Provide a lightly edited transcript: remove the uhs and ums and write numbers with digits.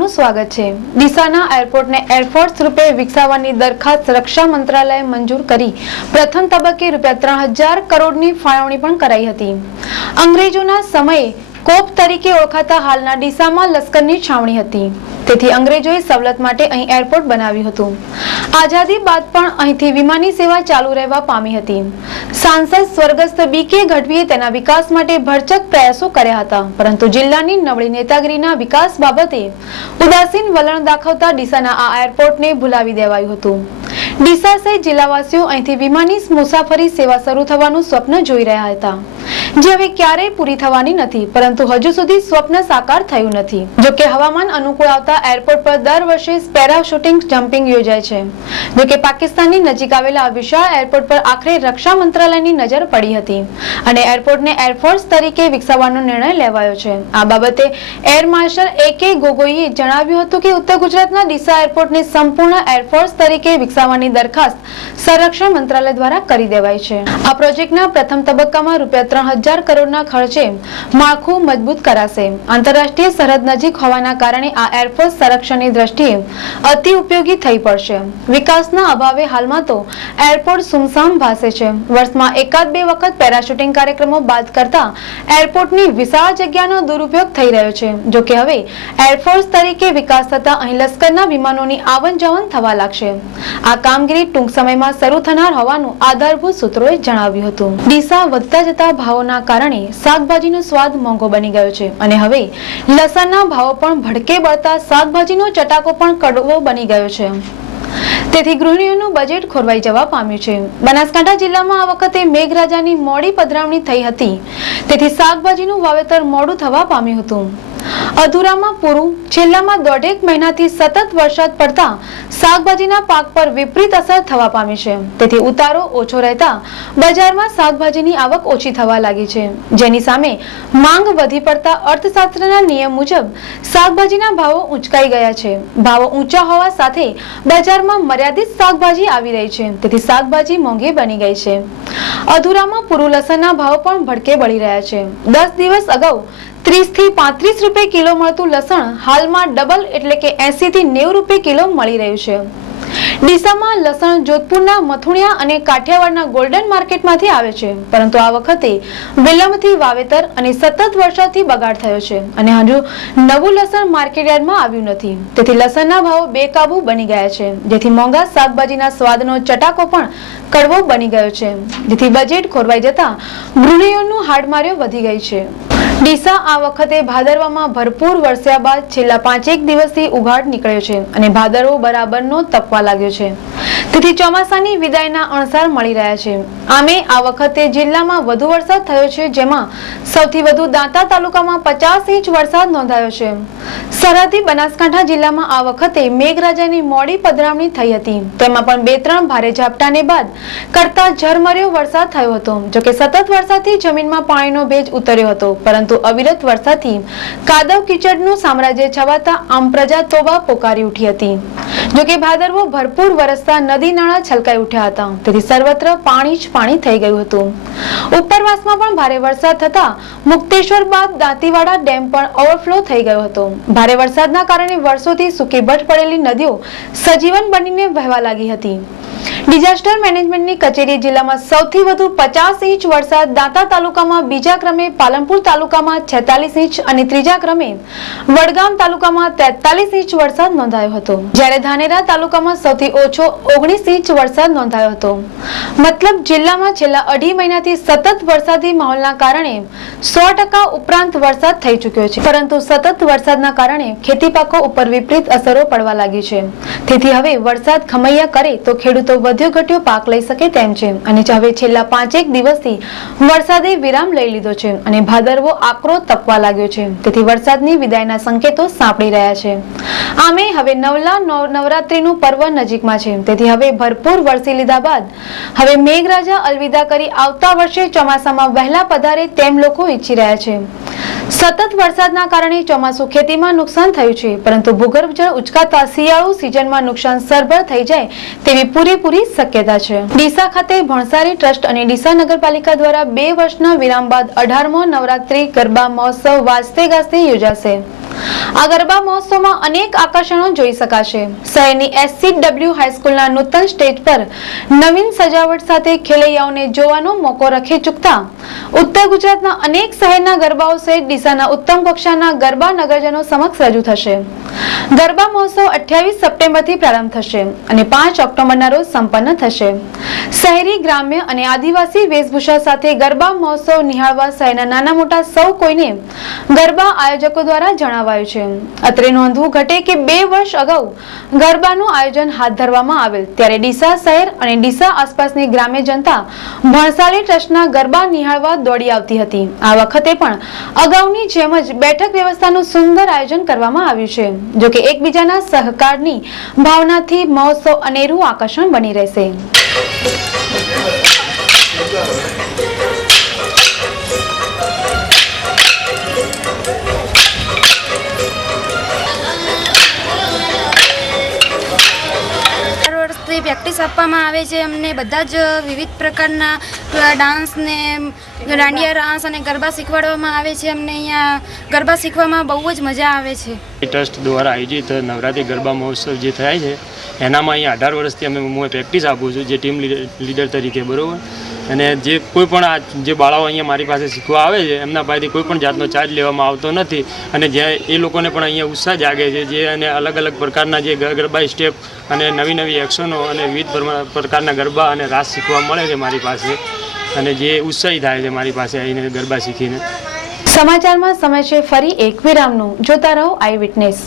આપનું સ્વાગત છે। ડીસાના એરપોર્ટને એરફોર્સ રૂપે વિકસાવવાની દરખાસ્ત રક્ષા મંત્રાલયે મંજૂર કરી પ્રથમ તબક્કે ₹3000 કરોડની ફાળવણી પણ કરાઈ હતી। અંગ્રેજોના સમયે કોપ તરીકે ઓળખાતા હાલના ડીસામાં લશ્કરની છાવણી હતી, તેથી અંગ્રેજોએ સવલત માટે અહીં એરપોર્ટ બનાવ્યું હતું। આઝાદી બાદ પણ અહીંથી વિમાની સેવા ચાલુ રહેવા પામી હતી। સાંસદ સ્વર્ગસ્થ BK ગઢવીએ તેના વિકાસ માટે ભરચક પ્રયાસો કર્યા હતા, પરંતુ જિલ્લાની નબળી નેતાગીરીના વિકાસ બાબતે ઉદાસીન વલણ દાખવતા ડીસાના આ એરપોર્ટને ભૂલાવી દેવાયું હતું। ડીસા સહિત જિલ્લાવાસીઓ અહીંથી વિમાની મુસાફરી સેવા શરૂ થવાનું સ્વપ્ન જોઈ રહ્યા હતા, જે હવે ક્યારેય પૂરી થવાની નથી, પરંતુ હજુ સુધી સ્વપ્ન સાકાર થયું નથી। જોકે હવામાન અનુકૂળ આવતા એરપોર્ટ પર દર વર્ષે પેરાશૂટિંગ જમ્પિંગ યોજાય છે। જોકે પાકિસ્તાનની નજીક આવેલા આ વિશાળ એરપોર્ટ પર આખરે રક્ષા મંત્રાલયની નજર પડી હતી અને એરપોર્ટને એરફોર્સ તરીકે વિકસાવવાનો નિર્ણય લેવાયો છે। આ બાબતે એર માર્શલ AK ગોગોઈએ જણાવ્યું હતું કે ઉત્તર ગુજરાતના ડીસા એરપોર્ટને સંપૂર્ણ એરફોર્સ તરીકે વિકસાવવાની દરખાસ્ત સંરક્ષણ મંત્રાલય દ્વારા કરી દેવાઈ છે। આ પ્રોજેક્ટના પ્રથમ તબક્કામાં ₹3000 કરોડના ખર્ચે માળખું મજબૂત કરાશે। આંતરરાષ્ટ્રીય સરહદ નજીક હોવાના કારણે આ એરફોર્સ સંરક્ષણની દ્રષ્ટિએ અતિ ઉપયોગી થઈ પડશે। વિકાસના અભાવે હાલમાં તો એરપોર્ટ સુમસામ ભાસે છે। વર્ષમાં એકાદ બે વખત પેરાશૂટિંગ કાર્યક્રમો બાદ કરતા એરપોર્ટની વિશાળ જગ્યાનો દુરુપયોગ થઈ રહ્યો છે। જોકે હવે એરફોર્સ તરીકે વિકાસ થતા અહીં લશ્કરના વિમાનોની આવન જાવન થવા લાગશે। આ કામગીરી ટૂંક સમયમાં શરૂ થનાર હોવાનું આધારભૂત સૂત્રોએ જણાવ્યું હતું। ડીસા વધતા જતા ભાવોના કારણે શાકભાજીનો સ્વાદ મોંઘો બની ગયો છે અને હવે લસણના ભાવો પણ ભડકે બળતા શાકભાજીનો ચટાકો પણ કડવો બની ગયો છે, તેથી ગૃહિણીઓનું બજેટ ખોરવાઈ જવા પામ્યું છે। બનાસકાંઠા જિલ્લામાં આ વખતે મેઘરાજાની મોડી પધરામણી થઈ હતી, તેથી શાકભાજીનું વાવેતર મોડું થવા પામ્યું હતું। અધૂરામાં પૂરું છેલ્લામાં 1.5 મહિનાથી સતત વરસાદ પડતા શાકભાજીના પાક પર વિપરીત અસર થવા પામી છે, તેથી ઉતારો ઓછો રહેતા બજારમાં શાકભાજીની આવક ઓછી થવા લાગી છે, જેની સામે માંગ વધી પડતા અર્થશાસ્ત્રના નિયમ મુજબ શાકભાજીના ભાવો ઊંચકાઈ ગયા છે। ભાવો ઊંચા હોવા સાથે બજારમાં મર્યાદિત શાકભાજી આવી રહી છે, તેથી શાકભાજી મોંઘી બની ગઈ છે। અધૂરામાં પૂરું લસણના ભાવો પણ ભડકે બળી રહ્યા છે। 10 દિવસ અગાઉ 30 થી 35 રૂપિયા કિલો મળતું લસણ હાલમાં ડબલ એટલે કે 80 થી 90 રૂપિયા કિલો મળી રહ્યું છે। ડીસામાં લસણ જોધપુરના મથુણિયા અને કાઠિયાવાડના ગોલ્ડન માર્કેટમાંથી આવે છે, પરંતુ આ વખતે વિલંબથી વાવેતર અને સતત વરસાદથી બગાડ થયો છે અને હજુ નવું લસણ માર્કેટયાર્ડમાં આવ્યું નથી, તેથી લસણના ભાવો બેકાબુ બની ગયા છે, જેથી મોંઘા શાકભાજીના સ્વાદનો ચટાકો પણ કડવો બની ગયો છે, જેથી બજેટ ખોરવાઈ જતા ગૃહિણીઓનું હાડમારીઓ વધી ગઈ છે। ડીસા આ વખતે ભાદરવામાં ભરપૂર વરસ્યા બાદ છેલ્લા 5-1 દિવસથી ઉઘાડ નીકળ્યો છે અને ભાદરવો બરાબરનો તપવા લાગ્યો છે, તેથી ચોમાસાની વિદાયના અણસાર મળી રહ્યા છે। આમે આ વખતે જિલ્લામાં વધુ વરસાદ થયો છે, જેમાં સૌથી વધુ દાંતા તાલુકામાં 50 ઇંચ વરસાદ નોંધાયો છે। સરહદી બનાસકાંઠા જિલ્લામાં આ વખતે મેઘરાજાની મોડી પધરામણી થઈ હતી, તેમાં પણ 2-3 ભારે ઝાપટાને બાદ કરતા ઝરમર્યો વરસાદ થયો હતો। જોકે સતત વરસાદથી જમીનમાં પાણીનો ભેજ ઉતર્યો હતો, પરંતુ અવિરત વરસાદથી કાદવ કીચડનું સામ્રાજ્ય છવાતા આમ પ્રજા તોબા પોકારી ઉઠી હતી। જોકે ભાદરવો ભરપૂર વરસતા નદી નાળા છલકાઈ ઉઠ્યા હતા, તેથી સર્વત્ર પાણી જ પાણી થઈ ગયું હતું। ઉપરવાસમાં પણ ભારે વરસાદ થતા મુક્તેશ્વર બાદ દાંતીવાડા ડેમ પણ ઓવરફ્લો થઈ ગયો હતો। ભારે વરસાદના કારણે વર્ષોથી સૂકી બટ પડેલી નદીઓ સજીવન બનીને વહેવા લાગી હતી। ડિઝાસ્ટર મેનેજમેન્ટની કચેરી જિલ્લામાં સૌથી વધુ 50 ઇંચ વરસાદ દાંતા તાલુકામાં, બીજા ક્રમે પાલનપુર તાલુકામાં 46 ઇંચ અને ત્રીજા ક્રમે વડગામ તાલુકામાં 43 ઇંચ વરસાદ નોંધાયો હતો, જ્યારે ધાનેરા તાલુકામાં સૌથી ઓછો 19 ઇંચ વરસાદ નોંધાયો હતો। મતલબ જિલ્લામાં છેલ્લા 2.5 મહિનાથી સતત વરસાદી માહોલના કારણે 100% ઉપરાંત વરસાદ થઈ ચૂક્યો છે, પરંતુ સતત વરસાદના કારણે ખેતી પાકો ઉપર વિપરીત અસરો પડવા લાગી છે, તેથી હવે વરસાદ ખમૈયા કરે તો ખેડૂતો વધ્યો ઘટ્યો પાક લઈ શકે તેમ છે અને હવે છેલ્લા 5-1 દિવસથી વરસાદે વિરામ લઈ લીધો છે અને ભાદરવો આકરો તપવા લાગ્યો છે, તેથી વરસાદની વિદાયના સંકેતો સાંપડી રહ્યા છે। આમે હવે નવરાત્રીનું પર્વ નજીકમાં છે, તેથી હવે ભરપૂર વરસી લીધા બાદ હવે મેઘરાજા અલવિદા કરી આવતા વર્ષે ચોમાસામાં વહેલા પધારે તેમ લોકો ઈચ્છી રહ્યા છે। સતત વરસાદના કારણે ચોમાસુ ખેતીમાં નુકસાન થયું છે, પરંતુ ભૂગર્ભ જળ ઉચકાતા શિયાળુ સિઝનમાં નુકસાન સરભર થઈ જાય તેવી પૂરેપૂરી શક્યતા છે। ડીસા ખાતે ભણસારી ટ્રસ્ટ અને ડીસા નગરપાલિકા દ્વારા 2 વર્ષના વિરામ બાદ 18મો નવરાત્રી ગરબા મહોત્સવ વાજતે ગાજતે યોજાશે। આ ગરબા મહોત્સવમાં અનેક આકર્ષણો જોઈ શકાશે. શહેરની SCW હાઈસ્કૂલના નૂતન સ્ટેજ પર નવીન સજાવટ સાથે ખેલૈયાઓને જોવાનો મોકો રખી ચૂકતા ઉત્તર ગુજરાતના અનેક શહેરના ગરબાઓ સહિત ડીસાના ઉત્તમ કક્ષાના ગરબા નગરજનો સમક્ષ રજૂ થશે. ગરબા મહોત્સવ 28 સપ્ટેમ્બરથી પ્રારંભ થશે અને 5 ઓક્ટોબરના રોજ સંપન્ન થશે. શહેરી, ગ્રામ્ય અને આદિવાસી વેશભૂષા સાથે ગરબા મહોત્સવ નિહાળવા શહેરના નાના મોટા સૌ કોઈને ગરબા આયોજકો દ્વારા જણાવાયું છે. અત્રે નોંધવું ઘટે કે 2 વર્ષ અગાઉ ગરબાનું આયોજન હાથ ધરવામાં આવેલ ત્યારે ડીસા શહેર અને ડીસા આસપાસની ગ્રામ્ય જનતા ભણસાલી ટ્રસ્ટના ગરબા નિહાળવા દોડી આવતી હતી. આ વખતે પણ અગાઉની જેમ જ બેઠક વ્યવસ્થાનું સુંદર આયોજન કરવામાં આવ્યું છે. જો કે એકબીજાના સહકારની ભાવનાથી મહોત્સવ અનેરું આકર્ષણ બની રહેશે. પ્રેક્ટિસ આપવામાં આવે છે. અમને બધા જ વિવિધ પ્રકારના ડાન્સ ને દાંડિયા રાસ અને ગરબા શીખવાડવામાં આવે છે. અમને અહીંયા ગરબા શીખવામાં બહુ જ મજા આવે છે. ટ્રસ્ટ દ્વારા આયોજિત નવરાત્રિ ગરબા મહોત્સવ જે થાય છે એનામાં અહીંયા 18 વર્ષથી હું પ્રેક્ટિસ આપું છું જે ટીમ લીડર તરીકે, બરાબર. અને જે કોઈ પણ આ જે બાળાઓ અહીંયા મારી પાસે શીખવા આવે છે એમના પાસેથી કોઈ પણ જાતનો ચાર્જ લેવામાં આવતો નથી. અને જ્યાં એ લોકોને પણ અહીંયા ઉત્સાહ જાગે છે, જે અને અલગ અલગ પ્રકારના જે ગરબા સ્ટેપ અને નવી નવી એક્શનો અને વિવિધ પ્રકારના ગરબા અને રાસ શીખવા મળે છે મારી પાસે, અને જે ઉત્સાહી થાય છે મારી પાસે આવીને ગરબા શીખીને. સમાચારમાં સમય છે ફરી એક વિરામનું. જોતા રહો આઈ વિટનેસ.